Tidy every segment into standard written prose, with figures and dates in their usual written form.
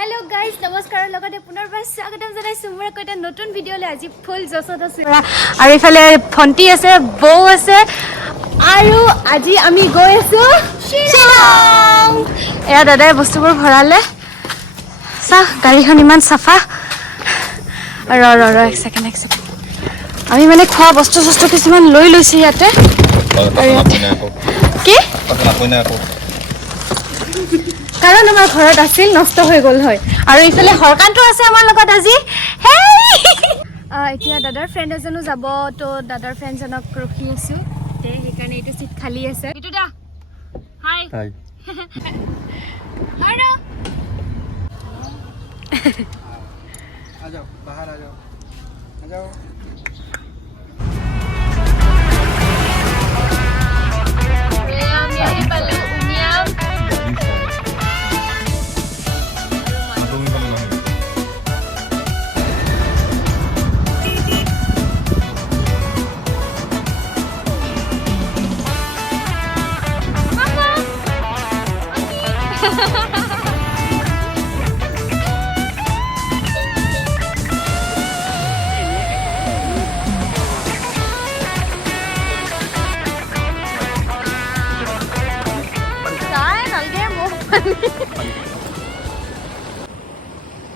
Hello guys नमस्कार লগতে পুনৰবাৰ স্বাগতম জনাইছো মোৰ এটা নতুন ভিডিঅলে আজি ফুল জছত আছে আৰু ইফালে ফন্টি আছে বৌ আছে আৰু আজি আমি গৈ আছো শিলং এয়া দাদাই বস্তুবোৰ ভৰালে সা গাড়ীখন ইমান সাফা ৰ এক সেকেন্ড আমি মানে খোৱা বস্তু কিছুমান লৈ লৈছি ইয়াতে কি কাৰণ আমাৰ ঘৰত আছিল নষ্ট হৈ গল হয় আৰু ইফালে হৰকানটো আছে আমাৰ লগত আজি এতিয়া দাদাৰ ফ্ৰেণ্ড এজনো যাব তো দাদাৰ ফ্ৰেণ্ডজনক ৰখি আছো তে সেইকাৰণে এইটো সিট খালি আছে ইটো দা হাই হাই আনো आ जाओ बाहर आ जाओ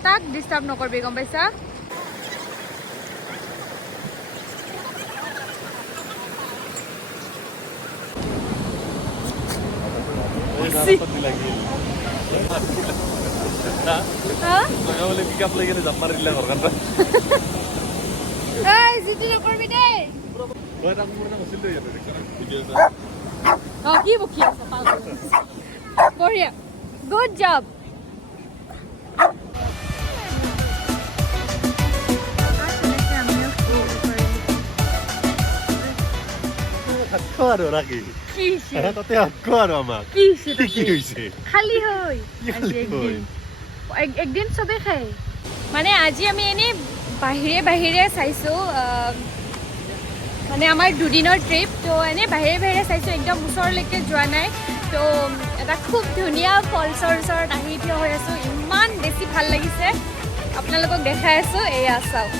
tak disturb নকৰবি গম পাইছা Good job. Claro, Raki. Kishi. Era tote claro, ama. Kishi. Ki hoise? Khali hoy. একদিন সবে খাই মানে আজি আমি এনে বাহিৰে চাইছো মানে আমাৰ দুদিনৰ ট্ৰিপ তো এনে বাহিৰে চাইছো একদম ওচৰলৈকে যোৱা নাই তো এটা খুব ধুনীয়া ফলছৰ ওচৰত আহি থিয় হৈ আছো ইমান বেছি ভাল লাগিছে আপোনালোকক দেখাই আছো এয়া চাওক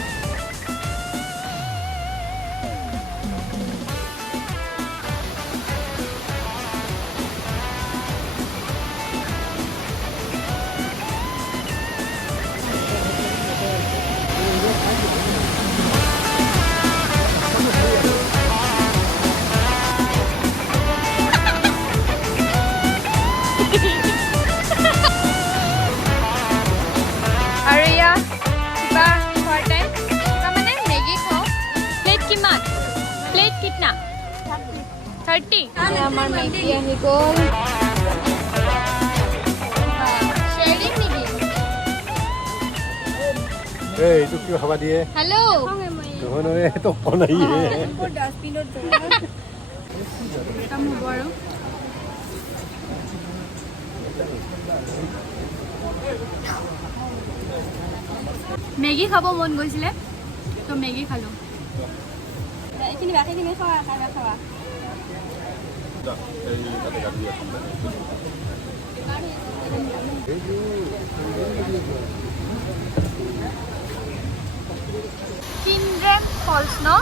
আমার মেগি আহি গল শেয়ারিং নেকি এই তো কি খাবা দিয়ে হ্যালো নহনে তো বনাই হে ডাস্টবিনত কাম হ'ব আৰু মেগি খাব মন গৈছিলে তো মেগি খালো এইখিনি বাকিখিনি খাওয়া Kindred Falls, no?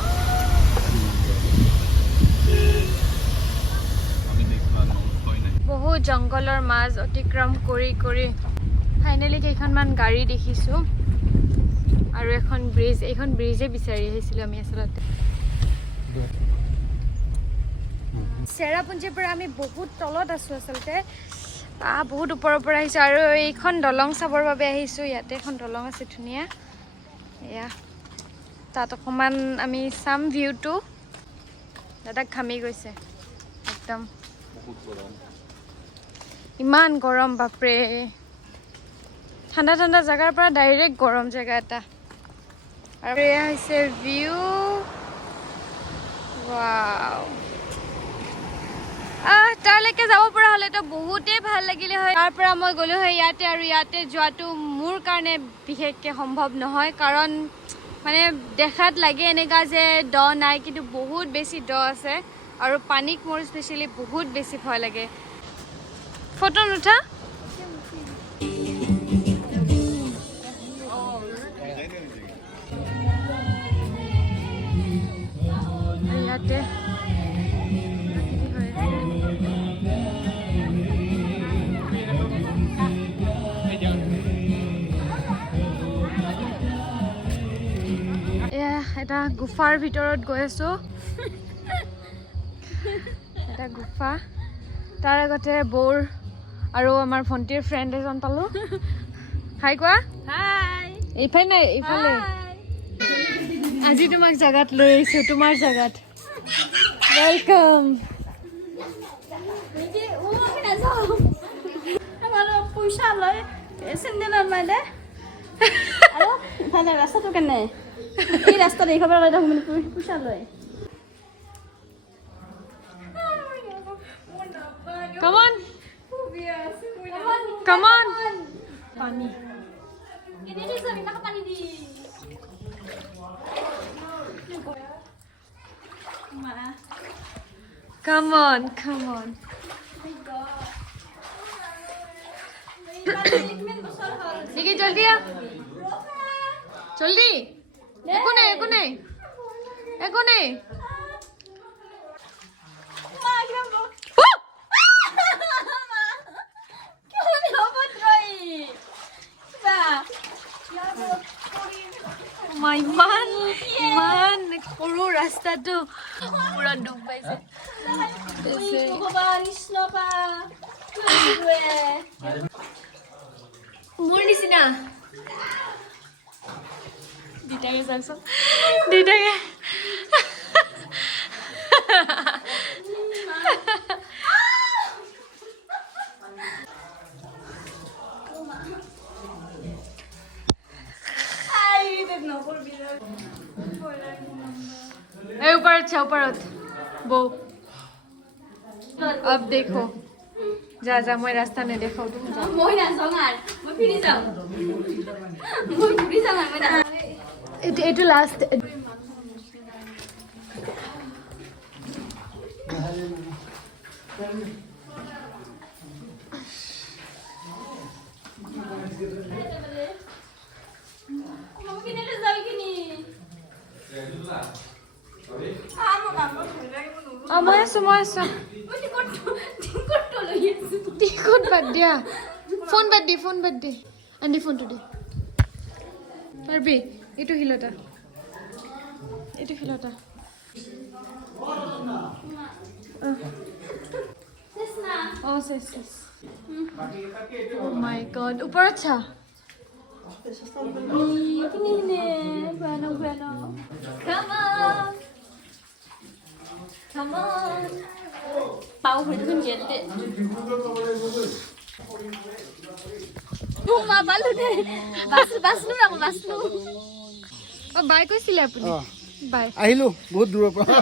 বহু জংগলৰ মাজ অতিক্ৰম কৰি ফাইনেলি কেইখনমান গাড়ী দেখিছো আৰু এখন ব্ৰিজে বিচাৰি আহিছিলো আমি আসলতে চেৰাপুঞ্জীৰ পৰা আমি বহুত তলত আছো আসলতে বহুত ওপৰৰ পৰা আহিছো আৰু এইখন দলং চাবৰ বাবে আহিছো ইয়াতে এখন দলং আছে ধুনীয়া এয়া তাত অকমান আমি চাম ভিউটো দাদাক ঘামি গৈছে একদম ইমান গৰম বাপৰে ঠাণ্ডা জাগাৰ পৰা ডাইৰেক্ট গৰম জাগা এটা আৰু এয়া হৈছে ভিউ ওয়াও তালৈকে যাব পৰা হলে তো বহুতেই ভাল লাগিলে হয় তাৰ পৰা মই গলো হয় ইয়াতে আৰু ইয়াতে যোৱাটো মোৰ কাৰণে বিশেষকৈ সম্ভৱ নহয় কাৰণ মানে দেখাত লাগে এনেকা যে দ নাই কিন্তু বহুত বেছি দ আছে আৰু পানীক মোৰ স্পেশালি বহুত বেছি ভয় লাগে ফটো নুঠা ইয়াতে এটা গুফাৰ ভিতৰত গৈ আছো এটা গুফা তাৰ আগতে বৌৰ আৰু আমাৰ ভণ্টিৰ ফ্ৰেণ্ড এজন পালো হাই কোৱা হাই এইফালে নাই এইফালে আজি তোমাক জাগাত লৈ আহিছো তোমাৰ জাগাত ওয়েলকাম পইচা লয় চেণ্ডেলৰ মানে আৰু ইফালে ৰাস্তাটো কেনে এই ৰাস্তাত এই খবৰ লৈ থাকোঁ মানে পইচা লয় Come on. Come on. Pani. Come on, come on. देखिए जल्दी आ जल्दी एको नहीं ইমান সৰু ৰাস্তাটো পুৰা ডুব পাইছে মোৰ নিচিনা দিটাকে চাওকচোন দিটাকে ऊपर अच्छा ऊपर वो अब देखो जा जा मैं रास्ता नहीं देखा तुम जा মই না জঙার মই ফিরি যাও মই ফিরি যাও মই না এটা লাস্ট মই কিনে যাই কিনি মই আছো টিকট বাদ দিয়া ফোন বাদ দি আন্দি ফোনটো দি পারবি এইটো হিলতা Oh, sis. Oh my god. Upar acha. Come on. Bao hồi thân nhiệt đấy. Bung apa lu deh? Bas lu aku bas lu. Oh, bye কৈছিলে আপুনি. Bye. আহিলো বহুত দূৰৰ পৰা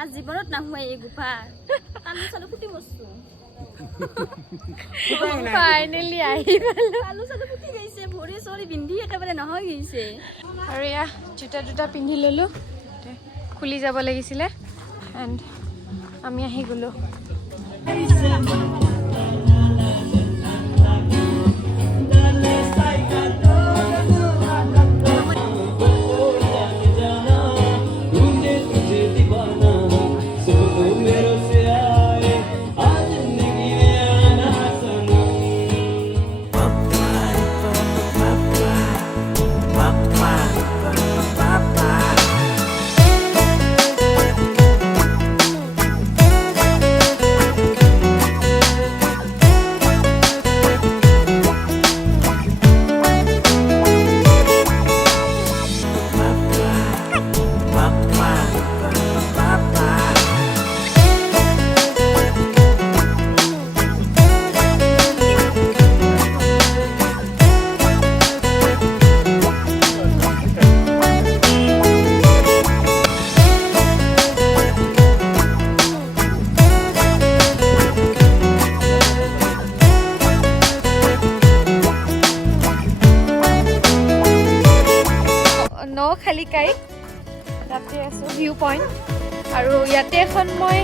আজ জীৱনত নাহুৱাই এই গুফা কালু চালু ফুটি বস্তু ফাইনেলি আহি গলো কালু চালু ফুটি গৈছে ভৰি চৰি বিন্ধি একেবাৰে নহয় গৈছে আৰু ইয়া জোতা পিন্ধি ললো খুলি যাব লাগিছিলে এণ্ড আমি আহি গলো খালিকাই তাতে আছো ভিউ পইণ্ট আৰু ইয়াতে এখন মই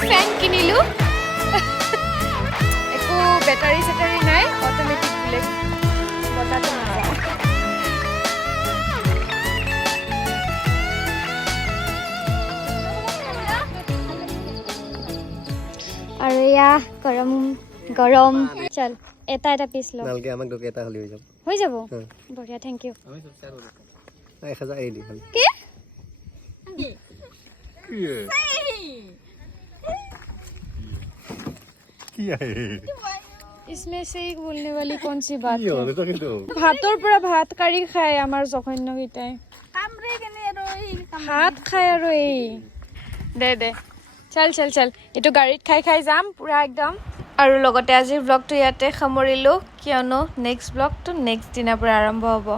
ফেন কিনিলো একো বেটাৰী চেটাৰী নাই অট'মেটিক ব্লেক বতাহটো নাযায় এয়া গৰম গৰম চল এটা এটা পিচ ল নালকে আমাক দকে এটা হলি হৈ যাব বঢ়িয়া থ্যাংক ইউ আমি সব শেয়ার করব 1000 এই দি খালি কি কি है इसमें से एक बोलने वाली कौन सी बात কি है হল তো কিন্তু ভাতৰ পৰা ভাত কাৰি খায় আমাৰ জঘন্য গিটাই কামৰে কেনে আৰু এই ভাত খায় আৰু এই দে দে চল চল চল এটো গাড়ীত খাই খাই যাম পুৰা একদম আৰু লগতে আজিৰ ব্লগটো ইয়াতে সামৰিলো কিয়নো নেক্সট ব্লগটো নেক্সট দিনৰ পৰা আৰম্ভ হ'ব